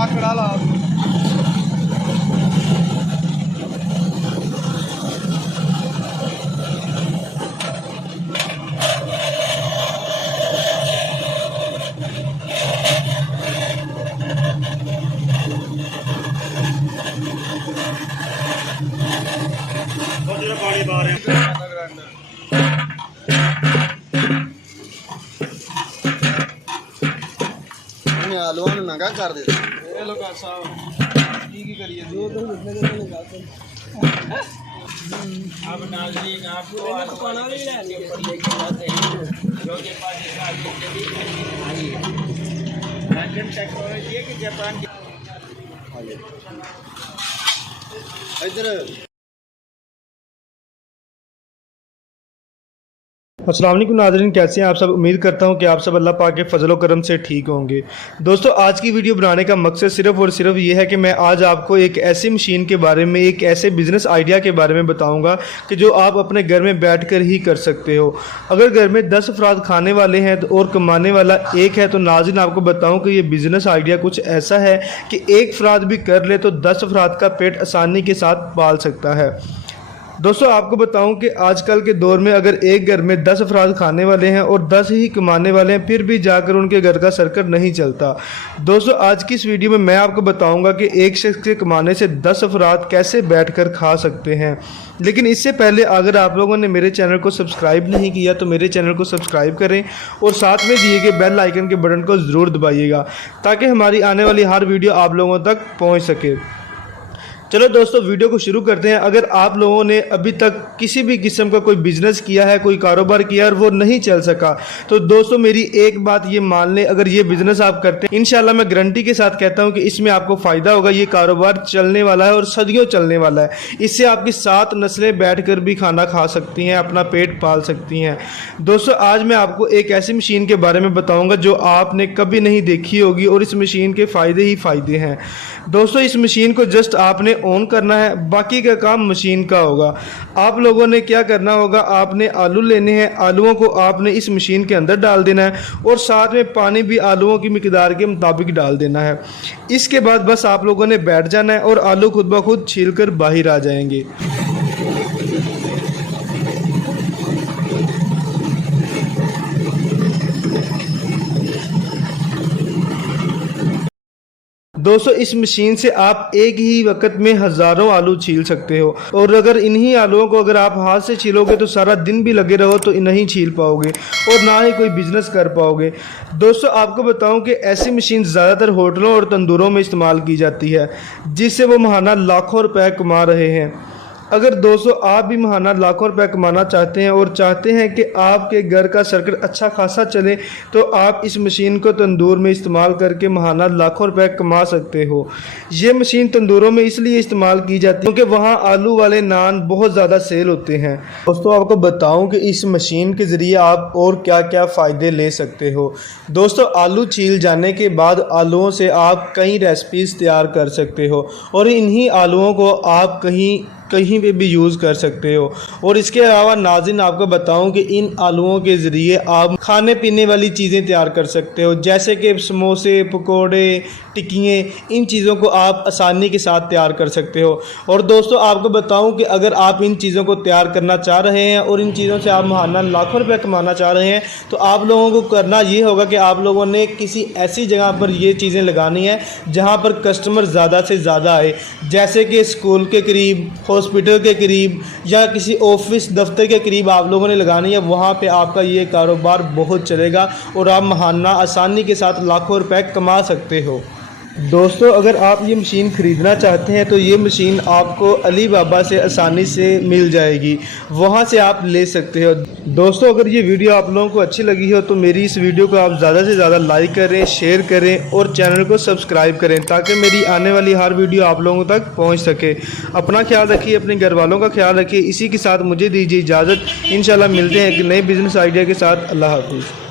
आंकड़ा ला पानी बाहर आलूआ में महंगा कर दे करिए अब नाज़रीन आपको आलू लेके जाते हैं जो के पास लंदन टेक्नोलॉजी है कि जापान इधर। अस्सलाम वालेकुम नाज़रीन, कैसे हैं आप सब। उम्मीद करता हूं कि आप सब अल्लाह पाक के फजल करम से ठीक होंगे। दोस्तों, आज की वीडियो बनाने का मकसद सिर्फ़ और सिर्फ ये है कि मैं आज आपको एक ऐसी मशीन के बारे में, एक ऐसे बिज़नेस आइडिया के बारे में बताऊंगा कि जो आप अपने घर में बैठकर ही कर सकते हो। अगर घर में 10 अफराद खाने वाले हैं तो और कमाने वाला एक है, तो नाज़रीन आपको बताऊँ कि ये बिज़नेस आइडिया कुछ ऐसा है कि एक अफराद भी कर ले तो 10 अफराद का पेट आसानी के साथ पाल सकता है। दोस्तों, आपको बताऊं कि आजकल के दौर में अगर एक घर में 10 अफराद खाने वाले हैं और 10 ही कमाने वाले हैं, फिर भी जाकर उनके घर का सर्कल नहीं चलता। दोस्तों, आज की इस वीडियो में मैं आपको बताऊंगा कि एक शख्स के कमाने से 10 अफराद कैसे बैठकर खा सकते हैं। लेकिन इससे पहले अगर आप लोगों ने मेरे चैनल को सब्सक्राइब नहीं किया तो मेरे चैनल को सब्सक्राइब करें और साथ में दिए गए बेल आइकन के बटन को ज़रूर दबाइएगा ताकि हमारी आने वाली हर वीडियो आप लोगों तक पहुँच सके। चलो दोस्तों, वीडियो को शुरू करते हैं। अगर आप लोगों ने अभी तक किसी भी किस्म का कोई बिज़नेस किया है, कोई कारोबार किया है और वो नहीं चल सका, तो दोस्तों मेरी एक बात ये मान लें, अगर ये बिज़नेस आप करते हैं, इंशाल्लाह मैं गारंटी के साथ कहता हूँ कि इसमें आपको फ़ायदा होगा। ये कारोबार चलने वाला है और सदियों चलने वाला है। इससे आपकी 7 नस्लें बैठ कर भी खाना खा सकती हैं, अपना पेट पाल सकती हैं। दोस्तों, आज मैं आपको एक ऐसी मशीन के बारे में बताऊँगा जो आपने कभी नहीं देखी होगी और इस मशीन के फ़ायदे ही फ़ायदे हैं। दोस्तों, इस मशीन को जस्ट आपने ऑन करना है, बाकी का काम मशीन का होगा। आप लोगों ने क्या करना होगा, आपने आलू लेने हैं, आलूओं को आपने इस मशीन के अंदर डाल देना है और साथ में पानी भी आलूओं की मिकदार के मुताबिक डाल देना है। इसके बाद बस आप लोगों ने बैठ जाना है और आलू खुद ब खुद छील कर बाहर आ जाएंगे। दोस्तों, इस मशीन से आप एक ही वक्त में हज़ारों आलू छील सकते हो और अगर इन्हीं आलूओं को अगर आप हाथ से छीलोगे तो सारा दिन भी लगे रहो तो नहीं छील पाओगे और ना ही कोई बिज़नेस कर पाओगे। दोस्तों, आपको बताऊं कि ऐसी मशीन ज़्यादातर होटलों और तंदूरों में इस्तेमाल की जाती है, जिससे वो महाना लाखों रुपए कमा रहे हैं। अगर दोस्तों आप भी महाना लाखों रुपए कमाना चाहते हैं और चाहते हैं कि आपके घर का सर्कल अच्छा खासा चले, तो आप इस मशीन को तंदूर में इस्तेमाल करके महाना लाखों रुपए कमा सकते हो। ये मशीन तंदूरों में इसलिए इस्तेमाल की जाती है क्योंकि वहाँ आलू वाले नान बहुत ज़्यादा सेल होते हैं। दोस्तों, आपको बताऊँ कि इस मशीन के ज़रिए आप और क्या क्या फ़ायदे ले सकते हो। दोस्तों, आलू छील जाने के बाद आलूओं से आप कई रेसिपीज़ तैयार कर सकते हो और इन्हीं आलूओं को आप कहीं पे भी यूज़ कर सकते हो। और इसके अलावा नाज़रीन आपको बताऊं कि इन आलूओं के ज़रिए आप खाने पीने वाली चीज़ें तैयार कर सकते हो, जैसे कि समोसे, पकोड़े, टिक्कियाँ, इन चीज़ों को आप आसानी के साथ तैयार कर सकते हो। और दोस्तों, आपको बताऊं कि अगर आप इन चीज़ों को तैयार करना चाह रहे हैं और इन चीज़ों से आप महाना लाखों रुपये कमाना चाह रहे हैं, तो आप लोगों को करना ये होगा कि आप लोगों ने किसी ऐसी जगह पर ये चीज़ें लगानी है जहाँ पर कस्टमर ज़्यादा से ज़्यादा आए, जैसे कि स्कूल के करीब, हॉस्पिटल के करीब या किसी ऑफिस दफ्तर के करीब आप लोगों ने लगानी है। वहाँ पे आपका ये कारोबार बहुत चलेगा और आप महाना आसानी के साथ लाखों रुपए कमा सकते हो। दोस्तों, अगर आप ये मशीन ख़रीदना चाहते हैं तो ये मशीन आपको अली बाबा से आसानी से मिल जाएगी, वहाँ से आप ले सकते हो। दोस्तों, अगर ये वीडियो आप लोगों को अच्छी लगी हो तो मेरी इस वीडियो को आप ज़्यादा से ज़्यादा लाइक करें, शेयर करें और चैनल को सब्सक्राइब करें ताकि मेरी आने वाली हर वीडियो आप लोगों तक पहुँच सके। अपना ख्याल रखिए, अपने घर वालों का ख्याल रखिए। इसी के साथ मुझे दीजिए इजाज़त। इंशाल्लाह मिलते हैं एक नए बिज़नेस आइडिया के साथ। अल्लाह हाफ़िज़।